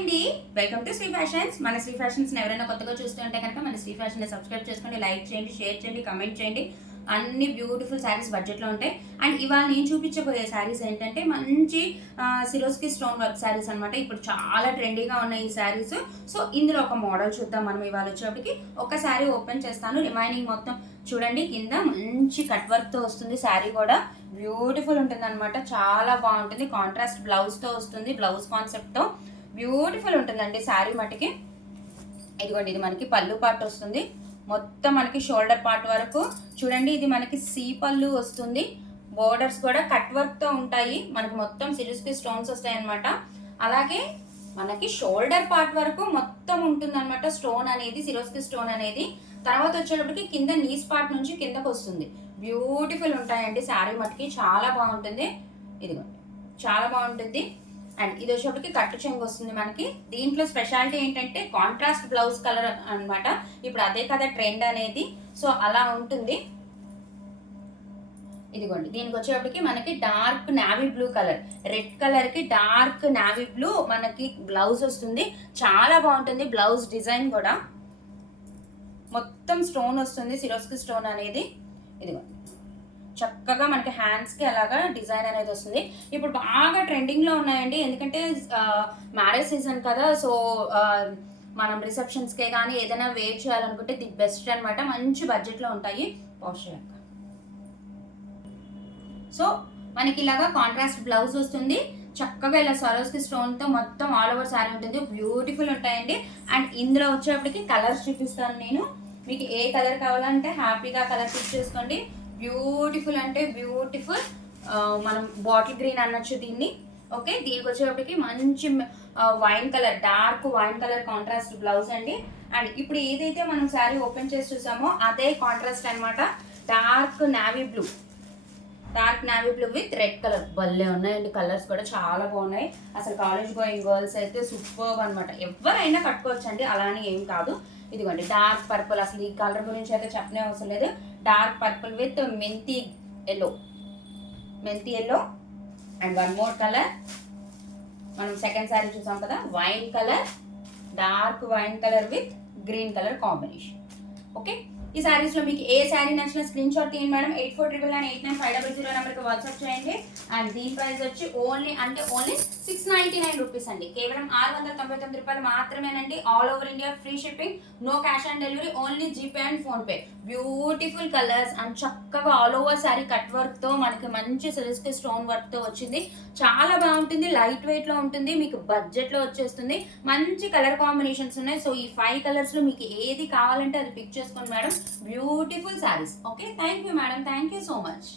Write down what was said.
అండి, welcome to Shri fashions. మన Shri fashions ఎవరైనా కొత్తగా చూస్తుంటే కనుక మన శ్రీ ఫ్యాషన్ సబ్స్క్రైబ్ చేసుకోండి, లైక్ చేయండి, షేర్ చేయండి, కమెంట్ చేయండి. అన్ని బ్యూటిఫుల్ శారీస్ బడ్జెట్లో ఉంటాయి. అండ్ ఇవాళ నేను చూపించబోయే శారీస్ ఏంటంటే మంచి సిరోస్కి స్టోన్ వర్క్ శారీస్ అనమాట. ఇప్పుడు చాలా ట్రెండీగా ఉన్నాయి ఈ శారీస్. సో ఇందులో ఒక మోడల్ చూద్దాం మనం ఇవాళ వచ్చేప్పటికి. ఒక శారీ ఓపెన్ చేస్తాను, రిమైనింగ్ మొత్తం చూడండి. కింద మంచి కట్ వర్క్తో వస్తుంది శారీ కూడా. బ్యూటిఫుల్ ఉంటుంది అనమాట, చాలా బాగుంటుంది. కాంట్రాస్ట్ బ్లౌజ్తో వస్తుంది, బ్లౌజ్ కాన్సెప్ట్తో బ్యూటిఫుల్ ఉంటుందండి శారీ మటుకి. ఇదిగోండి, ఇది మనకి పళ్ళు పార్ట్ వస్తుంది, మొత్తం మనకి షోల్డర్ పార్ట్ వరకు చూడండి. ఇది మనకి సీ పళ్ళు వస్తుంది, బోర్డర్స్ కూడా కట్ వర్క్తో ఉంటాయి. మనకి మొత్తం సిల్స్కి స్టోన్స్ వస్తాయి అనమాట. అలాగే మనకి షోల్డర్ పార్ట్ వరకు మొత్తం ఉంటుంది అనమాట స్టోన్ అనేది, సిరోస్కి స్టోన్ అనేది. తర్వాత వచ్చేటప్పటికి కింద నీస్ పార్ట్ నుంచి కిందకు వస్తుంది. బ్యూటిఫుల్ ఉంటాయండి శారీ మటుకి, చాలా బాగుంటుంది. ఇదిగోండి, చాలా బాగుంటుంది. అండ్ ఇది వచ్చేప్పటికి కట్టు చెంగు వస్తుంది మనకి. దీంట్లో స్పెషాలిటీ ఏంటంటే కాంట్రాస్ట్ బ్లౌజ్ కలర్ అనమాట. ఇప్పుడు అదే కదా ట్రెండ్ అనేది, సో అలా ఉంటుంది. ఇదిగోండి, దీనికి వచ్చేప్పటికి మనకి dark navy blue colour, red colour కి డార్క్ నావీ బ్లూ మనకి బ్లౌజ్ వస్తుంది. చాలా బాగుంటుంది బ్లౌజ్ డిజైన్ కూడా. మొత్తం స్టోన్ వస్తుంది, సిరోస్కి స్టోన్ అనేది. ఇదిగోండి, చక్కగా మనకి హ్యాండ్స్కి అలాగా డిజైన్ అనేది వస్తుంది. ఇప్పుడు బాగా ట్రెండింగ్లో ఉన్నాయండి, ఎందుకంటే మ్యారేజ్ సీజన్ కదా. సో మనం రిసెప్షన్స్కే కానీ ఏదైనా వేర్ చేయాలనుకుంటే ది బెస్ట్ అనమాట. మంచి బడ్జెట్లో ఉంటాయి. పోస్టర్ సో మనకి ఇలాగా కాంట్రాస్ట్ బ్లౌజ్ వస్తుంది. చక్కగా ఇలా సరోస్కి స్టోన్తో మొత్తం ఆల్ ఓవర్ శారీ ఉంటుంది. బ్యూటిఫుల్ ఉంటాయండి. అండ్ ఇందులో వచ్చేప్పటికి కలర్స్ చూపిస్తాను నేను. మీకు ఏ కలర్ కావాలంటే హ్యాపీగా కలర్ పిక్ చేసుకోండి. బ్యూటిఫుల్ అంటే బ్యూటిఫుల్, మనం బాటిల్ గ్రీన్ అనొచ్చు దీన్ని. ఓకే, దీనికి వచ్చేటప్పటికి మంచి wine colour, dark wine colour contrast blouse అండి. అండ్ ఇప్పుడు ఏదైతే మనం శారీ ఓపెన్ చేసి చూసామో అదే కాంట్రాస్ట్ అనమాట. Dark navy blue, dark navy blue with red colour. భలే ఉన్నాయండి కలర్స్ కూడా, చాలా బాగున్నాయి. అసలు కాలేజ్ గోయింగ్ గర్ల్స్ అయితే సూపర్ అనమాట. ఎవరైనా కట్టుకోవచ్చండి, అలానే ఏం కాదు. ఇదిగోండి, డార్క్ పర్పుల్, అసలు ఈ కలర్ గురించి అయితే చెప్పనే అవసరం లేదు. డార్క్ పర్పుల్ విత్ మెంతి ఎల్లో, మెంతి yellow. And one more colour, మనం సెకండ్ శారీ చూసాం కదా, wine colour, dark wine colour with green colour combination. Okay, ఈ శారీస్లో మీకు ఏ శారీ నచ్చిన స్క్రీన్ షాట్ తీయండి మేడం. 84998950 నెంబర్కి వాట్సాప్ చేయండి. అండ్ దీని ప్రైస్ వచ్చి ఓన్లీ 699 రూపీస్ అండి. కేవలం 699 రూపాయలు మాత్రమేనండి. All over India free shipping, no cash on delivery, only GPay and PhonePe. Beautiful colours and చక్కగా ఆల్ ఓవర్ శారీ కట్ వర్క్తో మనకి మంచి సిల్క్ స్టోన్ వర్క్తో వచ్చింది. చాలా బాగుంటుంది, లైట్ వెయిట్లో ఉంటుంది, మీకు బడ్జెట్లో వచ్చేస్తుంది. మంచి కలర్ కాంబినేషన్స్ ఉన్నాయి. సో ఈ 5 కలర్స్లో మీకు ఏది కావాలంటే అది పిక్ చేసుకోండి madam. Beautiful saris. Okay, thank you madam, thank you so much.